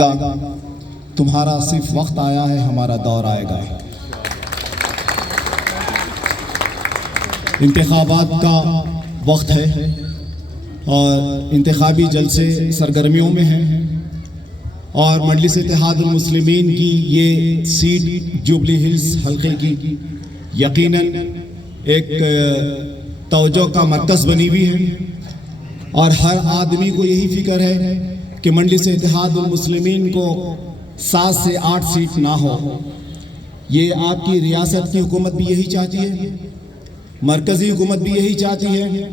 तुम्हारा सिर्फ वक्त आया है, हमारा दौर आएगा। इंतखाबात का वक्त है और इंतखाबी जलसे सरगर्मियों में हैं और मजलिस इत्तेहादुल मुस्लिमीन की ये सीट जुबली हिल्स हल्के की यकीनन एक तवज्जो का मरकज़ बनी हुई है और हर आदमी को यही फिक्र है कि मजलिस इत्तेहादुल मुस्लिमीन को 7 से 8 सीट ना हो। ये आपकी रियासत की हुकूमत भी यही चाहती है, मरकज़ी हुकूमत भी यही चाहती है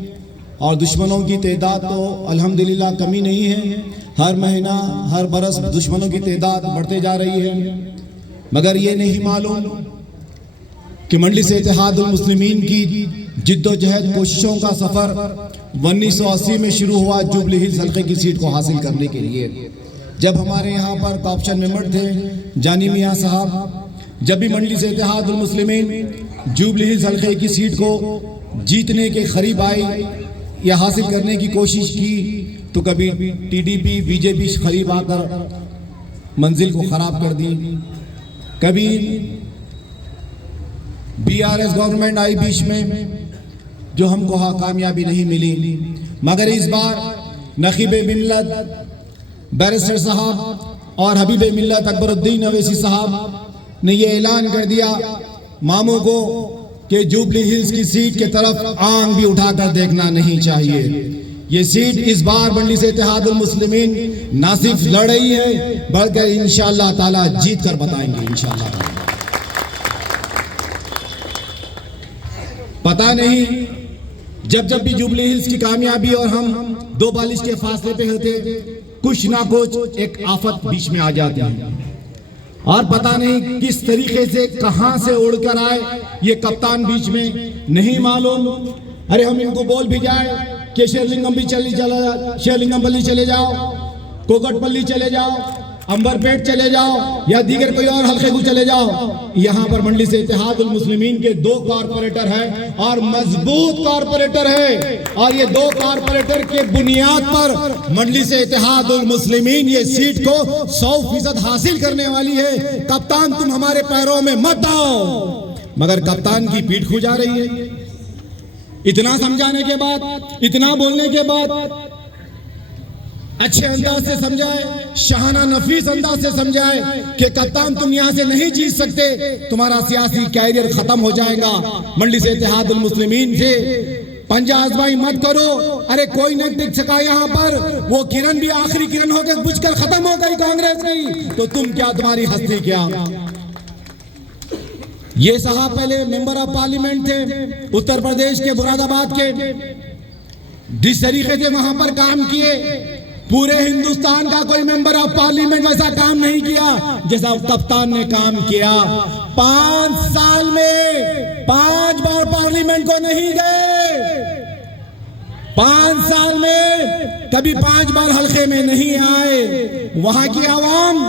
और दुश्मनों की तादाद तो अल्हम्दुलिल्लाह कमी नहीं है। हर महीना हर बरस दुश्मनों की तादाद बढ़ते जा रही है, मगर ये नहीं मालूम कि मजलिस इत्तेहादुल मुस्लिमीन की जिद्दोजहद कोशिशों का सफ़र 1980 में शुरू हुआ जुबली हिल्स हल्के की सीट को हासिल करने के लिए। जब हमारे यहाँ पर कॉप्शन मेंबर थे जानी मियाँ साहब, जब भी मजलिस इत्तेहादुल मुस्लिमीन जुबली हिल्स हल्के की सीट को जीतने के करीब आई या हासिल करने की कोशिश की तो कभी टीडीपी बीजेपी करीब आकर मंजिल को ख़राब कर दी, कभी बीआरएस गवर्नमेंट आई बीच में जो हमको कामयाबी नहीं मिली। मगर इस बार नकीब मिल्लत बैरिस्टर साहब और हबीब मिल्लत अकबरुद्दीन अवैसी साहब ने ये ऐलान कर दिया मामू को कि जुबली हिल्स की सीट की तरफ आंख भी उठाकर देखना नहीं चाहिए। ये सीट इस बार मजलिस इत्तेहादुल मुस्लिमीन ना सिर्फ लड़ रही है बल्कि इंशाअल्लाह ताला जीत कर बताएंगे इंशाअल्लाह ताला। पता नहीं जब भी जुबली हिल्स की कामयाबी और हम 2 बालिश के फासले पे होते कुछ ना कुछ एक आफत बीच में आ जाती है और पता नहीं किस तरीके से कहां से उड़कर आए ये कप्तान बीच में नहीं मालूम। अरे हम इनको बोल भी जाए कि शेरलिंगम चले जाओ, कोकटपल्ली चले जाओ, अंबरपेट चले जाओ या दीगर कोई और हल्के को चले जाओ, यहाँ पर मजलिस इत्तेहादुल मुस्लिमीन के 2 कॉर्पोरेटर हैं और मजबूत कॉर्पोरेटर है और ये 2 कॉर्पोरेटर के बुनियाद पर मजलिस इत्तेहादुल मुस्लिमीन ये सीट को 100% हासिल करने वाली है। कप्तान तुम हमारे पैरों में मत आओ, मगर कप्तान की पीठ खुजा रही है। इतना समझाने के बाद, इतना बोलने के बाद अच्छे अंदाज से समझाए, शाहाना नफीस अंदाज से समझाए कि कप्तान तुम यहां से नहीं जीत सकते, तुम्हारा सियासी कैरियर खत्म हो जाएगा। मजलिस इत्तेहादुल मुस्लिमीन से पंजा आजमाई मत करो। अरे कोई नहीं टिक सका यहाँ पर, वो किरण भी आखिरी किरण होकर बुझकर खत्म हो गई कांग्रेस की, तो तुम क्या, तुम्हारी हस्ती क्या। ये साहब पहले मेंबर ऑफ पार्लियामेंट थे उत्तर प्रदेश के मुरादाबाद के, जिस तरीके से वहां पर काम किए पूरे हिंदुस्तान का कोई मेंबर ऑफ पार्लियामेंट वैसा काम नहीं किया जैसा कप्तान ने काम किया। 5 साल में 5 बार पार्लियामेंट को नहीं गए, 5 साल में कभी 5 बार हल्के में नहीं आए। वहां की आवाम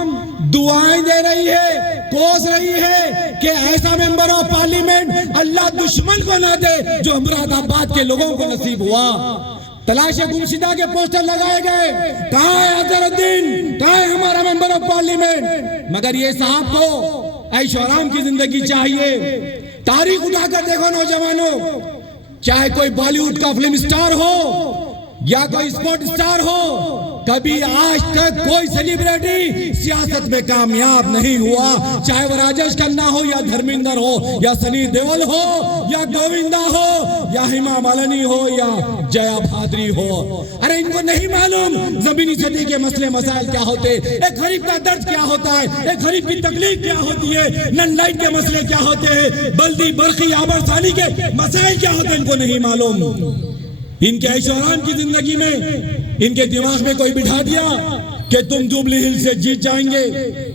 दुआएं दे रही है, कोस रही है कि ऐसा मेंबर ऑफ पार्लियामेंट अल्लाह दुश्मन को ना दे जो मुरादाबाद के लोगों को नसीब हुआ। तलाशे गुमशुदा के पोस्टर लगाए गए, कहाँ है अजहरुद्दीन, कहाँ है हमारा मेंबर ऑफ पार्लियामेंट। मगर ये साहब को ऐश और आराम की जिंदगी चाहिए। तारीख उठाकर देखो नौजवानों, चाहे कोई बॉलीवुड का फिल्म स्टार हो या कोई स्पोर्ट स्टार हो, कभी आज तक कोई सेलिब्रिटी सियासत में कामयाब नहीं हुआ, चाहे वो राजेश खन्ना हो या धर्मेंद्र हो या सनी देओल हो या गोविंदा हो या हेमा मालिनी हो या जया भाद्री हो। अरे इनको नहीं मालूम जमीनी सतह के मसले मसाइल क्या होते, एक गरीब का दर्द क्या होता है, एक गरीब की तकलीफ क्या होती है, नन लाइट के मसले क्या होते हैं, बल्दी बरखी आबरसानी के मसाइल क्या होते हैं, इनको नहीं मालूम। इनके ऐशोराम की जिंदगी में इनके दिमाग में कोई बिठा दिया कि तुम जुबली हिल्स से जीत जाएंगे,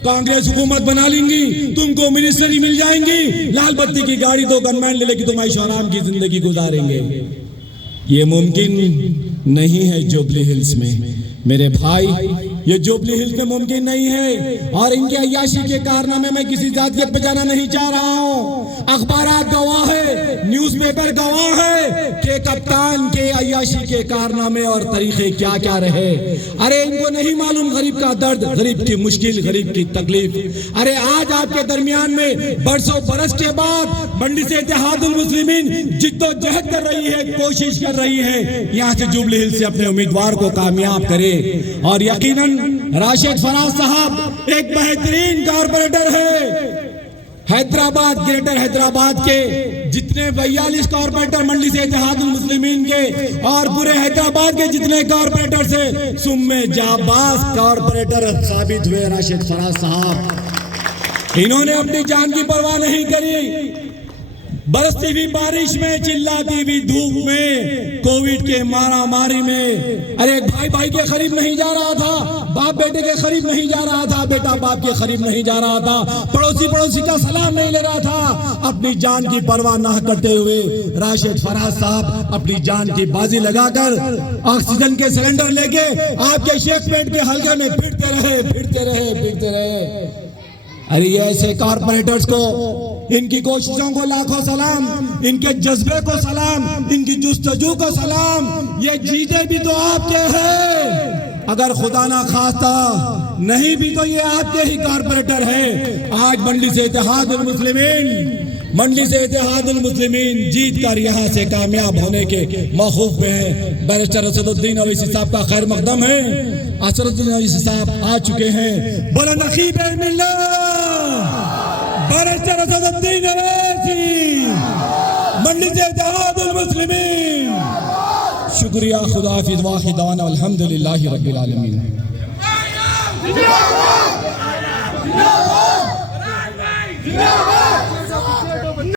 कांग्रेस हुकूमत बना लेंगी, तुमको मिनिस्ट्री मिल जाएंगी, लाल बत्ती की गाड़ी 2 गनमैन ले लेके तुम ऐशोराम की जिंदगी गुजारेंगे। ये मुमकिन नहीं है जुबली हिल्स में। मेरे भाई ये जुबली हिल्स में मुमकिन नहीं है। और इनके अय्याशी के कारनामे मैं किसी जातियत पे जाना नहीं चाह रहा हूँ। अखबारात गवाह है, न्यूज़पेपर गवाह है कि कप्तान के अय्याशी के कारनामे और तरीके क्या क्या रहे। अरे इनको नहीं मालूम गरीब का दर्द, गरीब की मुश्किल, गरीब की तकलीफ। अरे आज आपके दरमियान में बरसों बरस के बाद मंडी से इत्तेहादुल मुस्लिमीन जिद्दोजहद कर रही है, कोशिश कर रही है यहाँ से जुबली हिल्स से अपने उम्मीदवार को कामयाब करे। और यकीनन राशिद फराज साहब एक बेहतरीन कारपोरेटर है। हैदराबाद, ग्रेटर हैदराबाद के जितने 42 कारपोरेटर मंडी से इत्तेहादुल मुस्लिमीन के और पूरे हैदराबाद के जितने कारपोरेटर से सुम्मे जाबाज कारपोरेटर साबित हुए राशिद फराज साहब। इन्होंने अपनी जान की परवाह नहीं करी। बरसती हुई बारिश में, चिल्लाती हुई धूप में, कोविड के मारामारी में, अरे भाई भाई के करीब नहीं जा रहा था, बाप बेटे के करीब नहीं जा रहा था, बेटा बाप के करीब नहीं जा रहा था, पड़ोसी पड़ोसी का सलाम नहीं ले रहा था। अपनी जान की परवाह ना करते हुए राशिद फराज साहब अपनी जान की बाजी लगाकर ऑक्सीजन के सिलेंडर लेके आपके शेखपेट के हलके में फिरते रहे, फिरते रहे, फिरते रहे। अरे ये ऐसे कारपोरेटर्स को, इनकी कोशिशों को लाखों सलाम, इनके जज्बे को सलाम, इनकी जुस्तजू को सलाम। ये जीते भी तो आपके हैं, अगर खुदा ना खास्ता नहीं भी तो ये आपके ही कारपोरेटर हैं। आज मंडी से इत्तेहादुल मुस्लिमीन जीत कर यहाँ से कामयाब होने के मौकूफ में है। बैरिस्टर असदुद्दीन अवैसी साहब का खैर मकदम है। असदुद्दीन अवैसी साहब आ चुके हैं। बुलंद नखीब मिल्लत बैरिस्टर असदुद्दीन अवैसी, मंडी से इत्तेहादुल मुस्लिमीन। शुक्रिया, खुदा हाफिज़, वाखिर दवाना अल्हम्दुलिल्लाहि रब्बिल आलमीन। जिंदाबाद, जिंदाबाद, जिंदाबाद, जिंदाबाद।